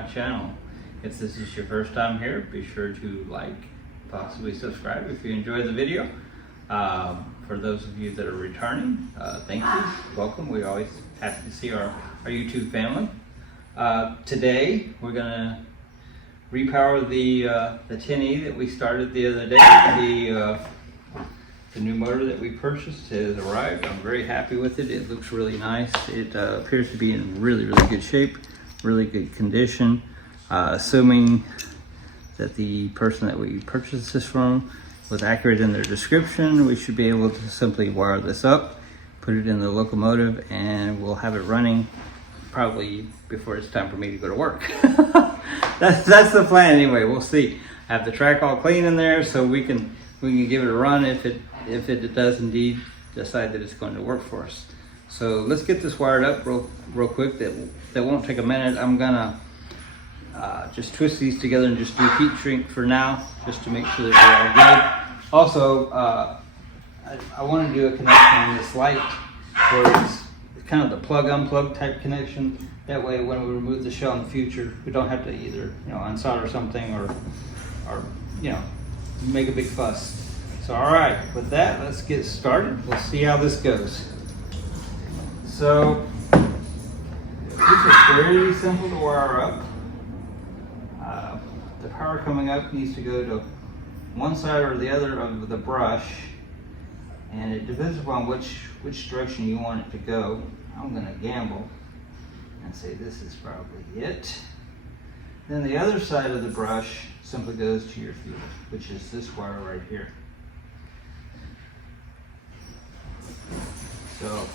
my channel. If this is your first time here, be sure to like, possibly subscribe if you enjoy the video. For those of you that are returning, thank you, welcome. We're always happy to see our YouTube family. Today we're gonna repower the 10E that we started the other day. The new motor that we purchased has arrived. I'm very happy with it. It looks really nice. It appears to be in really good shape, really good condition. Assuming that the person that we purchased this from was accurate in their description, we should be able to simply wire this up, put it in the locomotive, and we'll have it running probably before it's time for me to go to work. That's the plan anyway. We'll see. Have the track all clean in there so we can give it a run if it does indeed decide that it's going to work for us. So let's get this wired up real quick. That won't take a minute. I'm gonna just twist these together and just do heat shrink for now, just to make sure that they're all good. Also, I want to do a connection on this light where it's kind of the plug-unplug type connection. That way, when we remove the shell in the future, we don't have to either unsolder something or make a big fuss. So all right, with that, let's get started. We'll see how this goes. So this is very simple to wire up. The power coming up needs to go to one side or the other of the brush, and it depends upon which direction you want it to go. I'm gonna gamble and say this is probably it. Then the other side of the brush simply goes to your field, which is this wire right here. So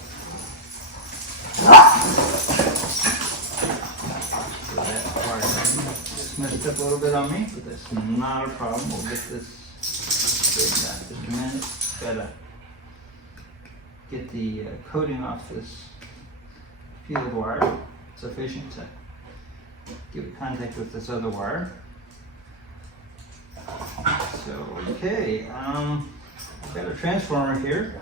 that wire just messed up a little bit on me, but that's not a problem. We'll get this straightened out. Just a minute. Gotta get the coating off this field wire sufficient to give it contact with this other wire. So okay, I've got a transformer here.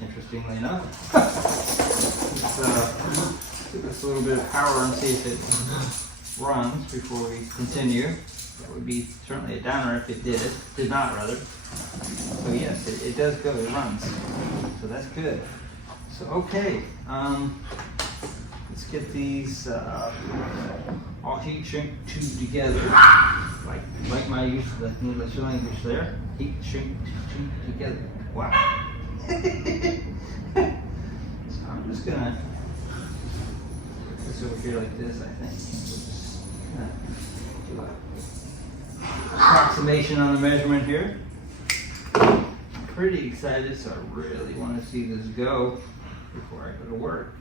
Interestingly enough, let's give this a little bit of power and see if it runs before we continue. That would be certainly a downer if it did not rather. So yes, it does go, it runs. So that's good. So okay, let's get these all heat shrink tubed together, like my use of the English language there. Heat shrink tubed together. Wow. So I'm just gonna put this over here like this, I think. We'll just do an approximation on the measurement here. I'm pretty excited, so I really want to see this go before I go to work.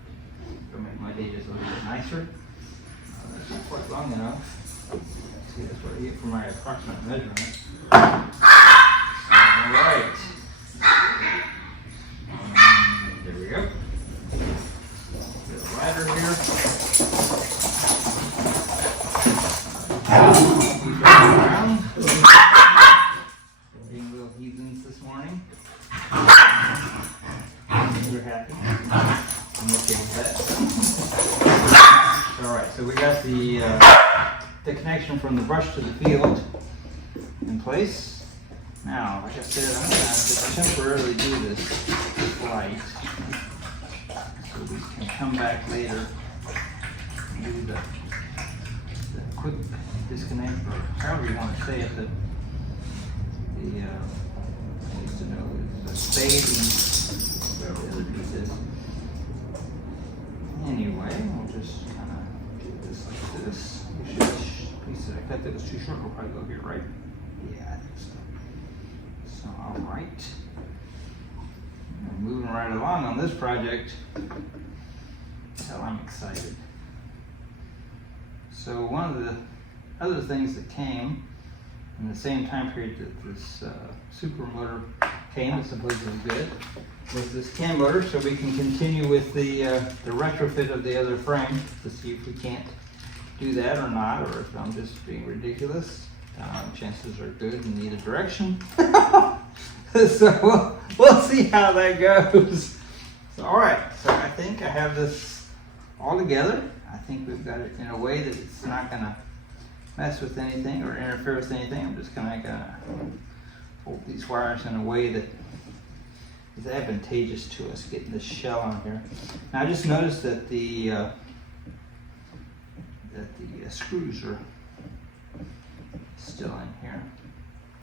It'll make my day just a little bit nicer. That's not quite long enough. See, that's what I get for my approximate measurement. All right. There we go. Bit of ladder here. Around. Being little heathens this morning. You're happy. I'm okay with that. All right, so we got the connection from the brush to the field in place. Now, like I said, I'm going to have to temporarily do this light so we can come back later and do the quick disconnect, or however you want to say it. I used to know the spade and whatever the other piece is. Anyway, we'll just kind of do this like this. The piece that I cut that was too short will probably go here, right? Yeah, I think so. So, all right. We're moving right along on this project. So I'm excited. So one of the other things that came in the same time period that this super motor came, it's supposedly good, was this cam motor, so we can continue with the retrofit of the other frame to see if we can't do that or not, or if I'm just being ridiculous. Chances are good in either direction. So we'll see how that goes. So, all right, so I think I have this all together. I think we've got it in a way that it's not gonna mess with anything or interfere with anything. I'm just gonna hold these wires in a way that is advantageous to us getting this shell on here. Now I just noticed that the screws are still in here.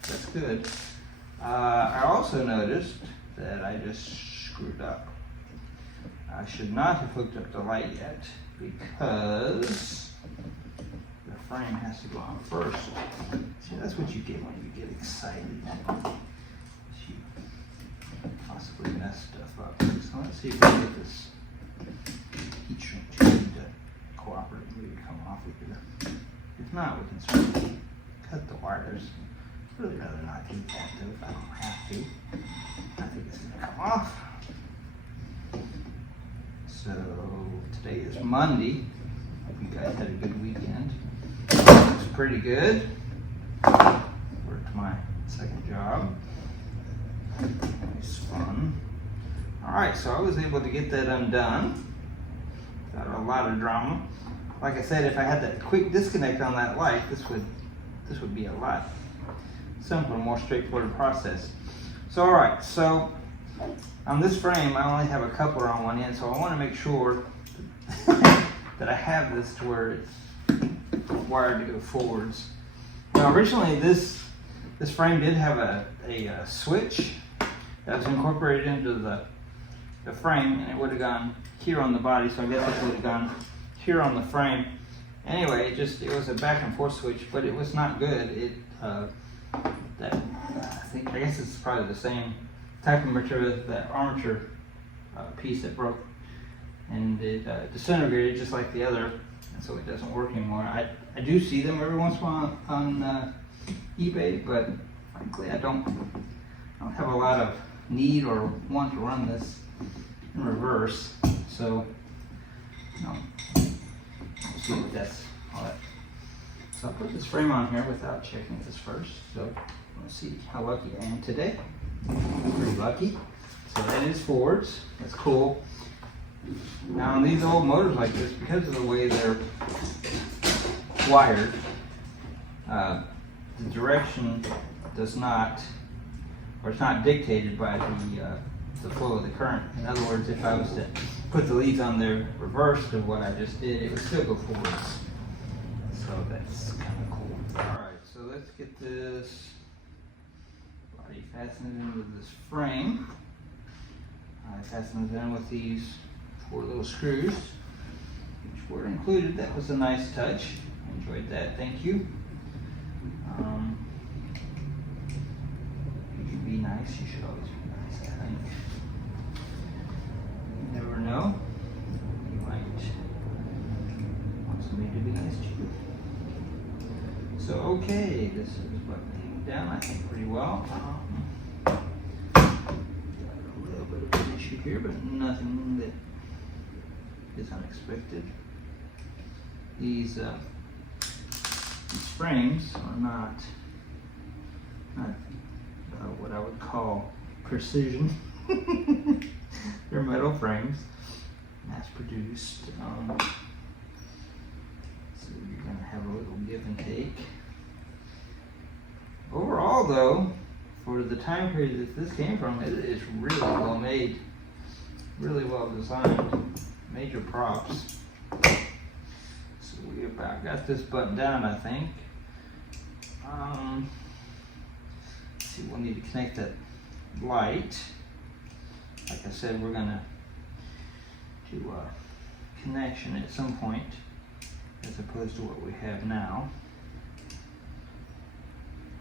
That's good. I also noticed that I just screwed up. I should not have hooked up the light yet because the frame has to go on first. See, that's what you get when you get excited. You possibly mess stuff up. So let's see if we can get this heat shrink tube to cooperatively come off of here. If not, we can certainly cut the wires. I'd really rather not do that though if I don't have to. I think it's going to come off. So today is Monday. Hope you guys had a good weekend. Looks pretty good. Worked my second job. Nice fun. Alright, so I was able to get that undone. Got a lot of drama. Like I said, if I had that quick disconnect on that light, this would be a lot simpler, more straightforward process. So alright, so on this frame I only have a coupler on one end, so I want to make sure that I have this to where it's wired to go forwards. Now originally this frame did have a switch that was incorporated into the frame, and it would have gone here on the body, so I guess it would have gone here on the frame. Anyway, it was a back and forth switch, but it was not good. I guess it's probably the same type of material as that armature piece that broke, and it disintegrated just like the other, and so it doesn't work anymore. I do see them every once in a while on eBay, but frankly I don't have a lot of need or want to run this in reverse, so we'll see what that's all that. So I'll put this frame on here without checking this first. So let's see how lucky I am today. Pretty lucky. So that is forwards. That's cool. Now on these old motors like this, because of the way they're wired, the direction does not, or it's not dictated by the flow of the current. In other words, if I was to put the leads on there reversed of what I just did, it would still go forwards. So that's kind of cool. Alright, so let's get this body fastened in with this frame. I fastened it in with these 4 little screws, which were included. That was a nice touch. I enjoyed that, thank you. You should be nice, you should always be nice, I think. You never know. You might want somebody to be nice to you. So okay, this is buttoning down, I think, pretty well. Got a little bit of an issue here, but nothing that is unexpected. These frames are not what I would call precision. They're metal frames, mass produced. So you're going to have a little give and take. Overall though, for the time period that this came from, it is really well made, really well designed, major props. So we about got this buttoned down, I think. Let's see, we'll need to connect that light. Like I said, we're gonna do a connection at some point, as opposed to what we have now,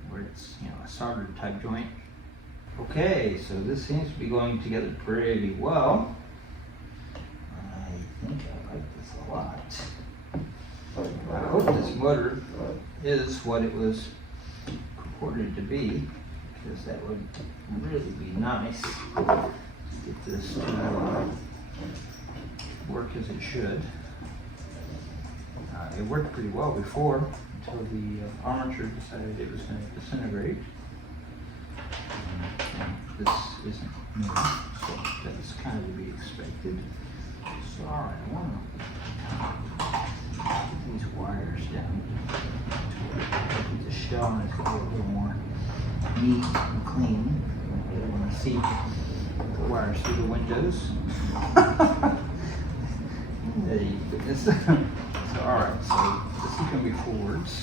where it's, a soldered type joint. Okay, so this seems to be going together pretty well. I think I like this a lot. I hope this motor is what it was purported to be, because that would really be nice. Get this to work as it should. It worked pretty well before, until the armature decided it was going to disintegrate. This isn't new, so that's kind of to be expected. So alright, I want to these wires down to the shell, and it's going to be a little more neat and clean. You don't want to see the wires through the windows. There you go. So, alright, so this is going to be forwards.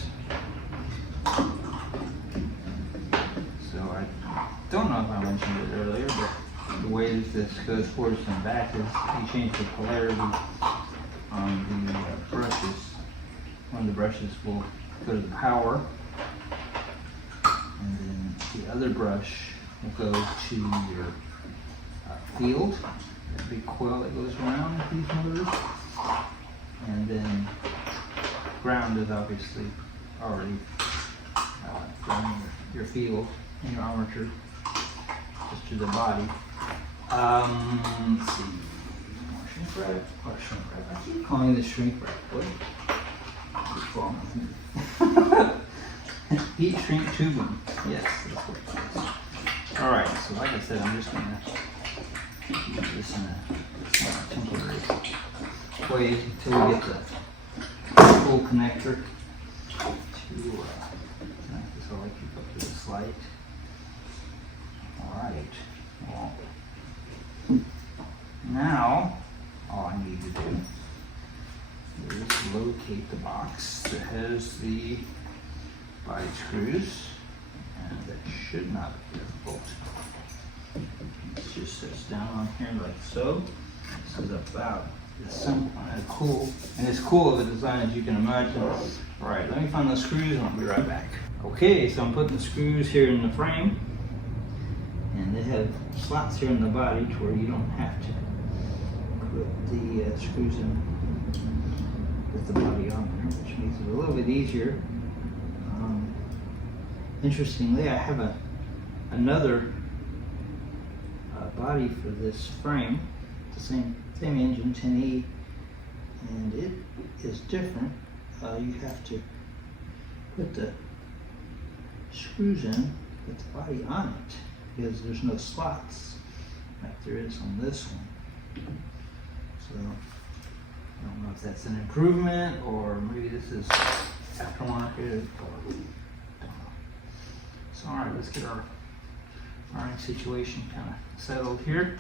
So I don't know if I mentioned it earlier, but the way this goes forwards and back is you change the polarity on the brushes. One of the brushes will go to the power, and then the other brush will go to your field, that big coil that goes around these motors, and then ground is obviously already grounding your field and your armature just to the body. Let's see, more shrink wrap or shrink wrap. I keep calling this shrink wrap. What? Heat shrink tubing. Yes, that's what it is. Alright, so like I said, I'm just going to use this in a temporary way until we get the full connector to connect this all the way up to this light. Alright, well, now all I need to do is locate the box that has the body screws, and that should not be difficult. It just sits down on here like so. This is about some kind of cool, and as cool of a design as you can imagine. Alright, let me find the screws and I'll be right back. Okay, so I'm putting the screws here in the frame, and they have slots here in the body to where you don't have to put the screws in with the body on there, which makes it a little bit easier. Interestingly, I have another body for this frame, the same engine, 10E, and it is different. You have to put the screws in with the body on it because there's no slots like there is on this one. So I don't know if that's an improvement or maybe this is aftermarket or so. Alright, let's get our wiring situation kind of settled here.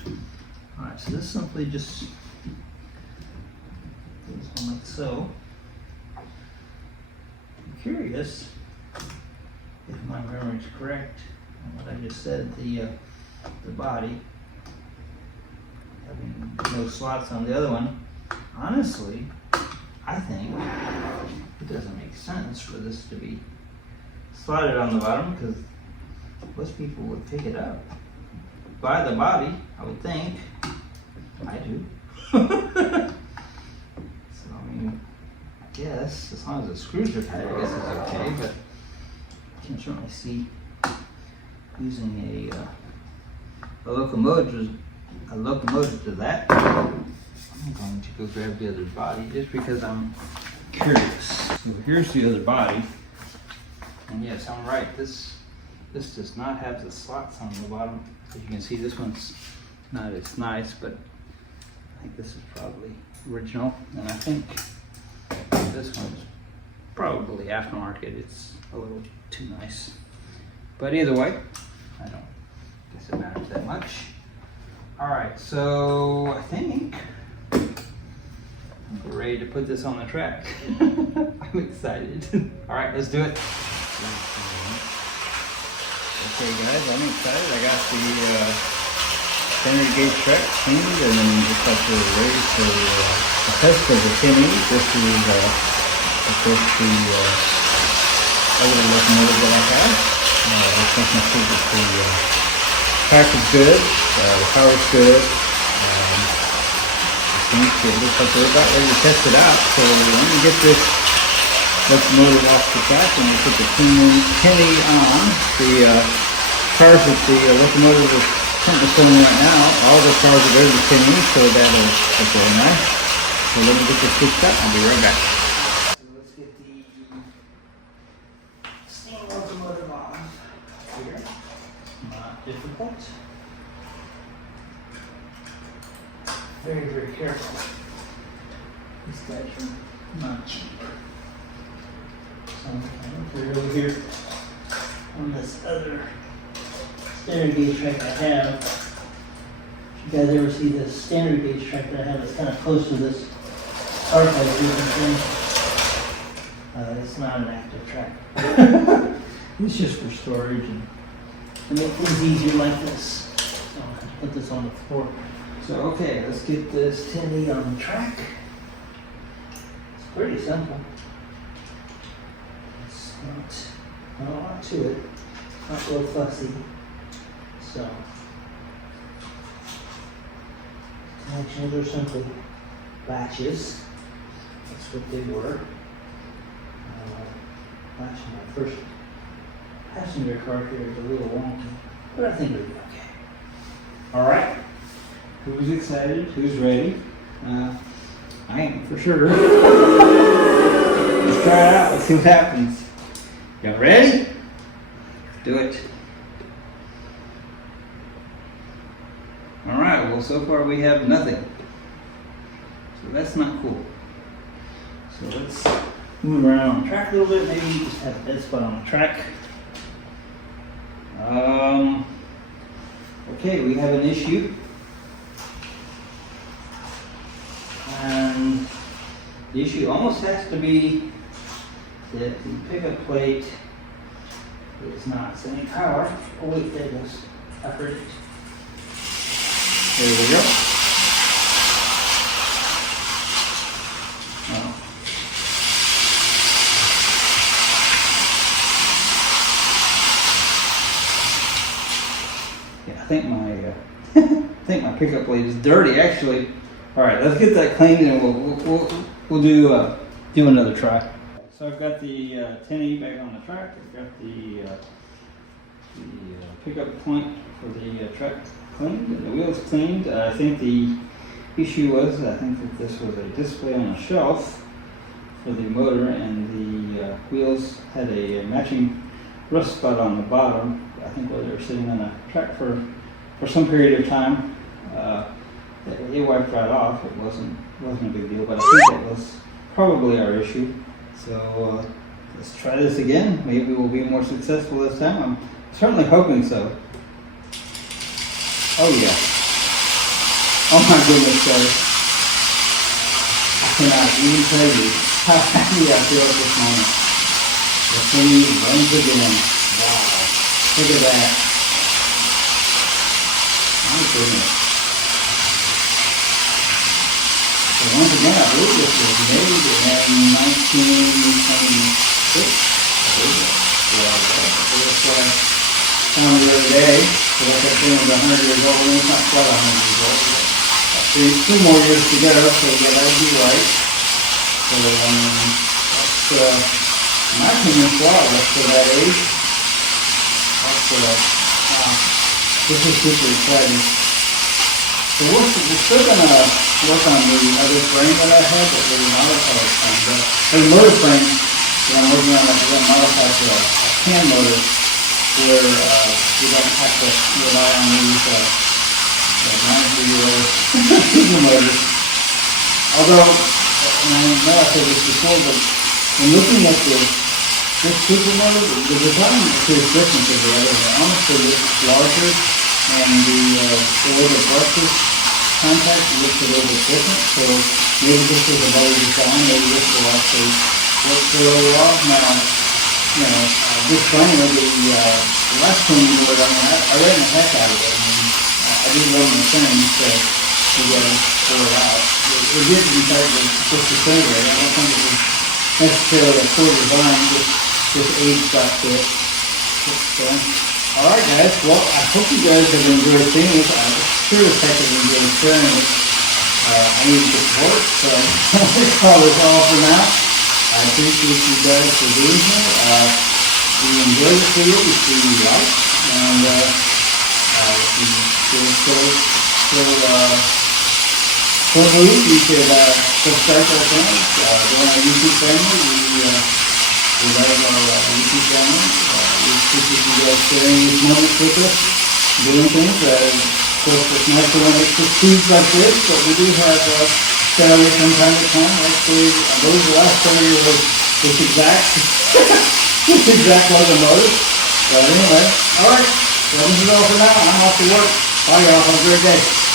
Alright, so this simply just goes on like so. I'm curious if my memory is correct on what I just said, the body having no slots on the other one. Honestly, I think it doesn't make sense for this to be slotted on the bottom because most people would pick it up by the body, I would think. I do. So, I mean, I guess as long as the screws are tight, I guess it's okay, but I can certainly see using a locomotive to that. I'm going to go grab the other body just because I'm curious. So here's the other body. And yes, I'm right. This does not have the slots on the bottom. As you can see, this one's not as nice, but I think this is probably original. And I think this one's probably aftermarket. It's a little too nice. But either way, I don't guess it matters that much. All right, so I think I'm ready to put this on the track. I'm excited. All right, let's do it. Okay guys, I'm excited. I got the standard gauge track cleaned and then just got the ready for the test of the 10E. This is of course the other locomotive that I have. I think my figure the pack is good, the power's good. I think it looks like we're about ready to test it out. So let me get this locomotive off the track and we put the 10E on. The cars that the locomotive is currently filling right now, all the cars are going to the 10E, so that'll look really nice. So let me get this fixed up, I'll be right back. So let's get the steam locomotive on here. Not difficult. Very, very careful. This guy here. not cheap. So I'm gonna put it over here on this other standard gauge track I have. If you guys ever see this standard gauge track that I have, it's kind of close to this archive thing. It's not an active track. It's just for storage and to make things easier like this. So I'll have to put this on the floor. So okay, let's get this 1080 on the track. It's pretty simple. It's not a lot to it. Not real fussy. So connections are simply latches. That's what they were. Latch in my first passenger car here is a little wonky, but I think it'll be okay. All right. Who's excited? Who's ready? I am for sure. Let's try it out. Let's see what happens. Y'all ready? Do it. All right. Well, so far we have nothing. So that's not cool. So let's move around on the track a little bit. Maybe you just have a dead spot on the track. Okay, we have an issue. And the issue almost has to be that the pickup plate is not sending power. Oh wait, there it goes. I heard it. There we go. Oh. Yeah, I think my pickup plate is dirty actually. All right, let's get that cleaned and we'll do another try. So I've got the 1080 back on the track. I've got the pickup point for the track cleaned and the wheels cleaned. I think the issue was that this was a display on a shelf for the motor, and the wheels had a matching rust spot on the bottom. I think while they were sitting on the track for some period of time. It wiped right off. It wasn't a big deal, but I think it was probably our issue. So let's try this again. Maybe we'll be more successful this time. I'm certainly hoping so. Oh yeah. Oh my goodness, guys. I cannot even tell you how happy I feel at this moment. The thing runs again. Wow. Look at that. My goodness. So once again, I believe this was made in 1926. I believe it. Yeah, it was found the other day. So like that thing was 100 years old. It's not quite 100 years old. Two more years to go, so yeah, that would be right. So that's, in my opinion, flawless for that age. This is super exciting. So we're still going to work on the other frame that I had that was a modified frame. The motor frame that I'm working on that was modified for a can motor where you don't have to rely on these 93-year-old super motors. Although, and I know I said this before, but when looking at this super motor, the design appears different to the other. They're almost a little larger, and the way the brushes contact looks a little bit different. So maybe this is a better design. Maybe this will actually work really well. Now, disclaimer, the last cleaning board, I ran the heck out of it. I did run the things to pour it out. It did, in fact, just disintegrate. I don't think it was necessarily a poor design, just age got to it. Alright guys, well I hope you guys have enjoyed seeing this. I'm sure as heck have enjoyed sharing it. I need the support, so let's call this all for now. I appreciate you guys for being here. We enjoy the video, we see you like, and if you feel so moved, you could subscribe to our channel, join our YouTube family. We love our YouTube family. We appreciate you guys sharing these moments with us, doing things. Of course, it's nice to run extra tubes like this, but we do have Saturday from time to time. Actually, I believe the last Saturday was this exact, this exact locomotive. But anyway, all right. Well, this is all for now. I'm off to work. Bye, y'all. Have a great day.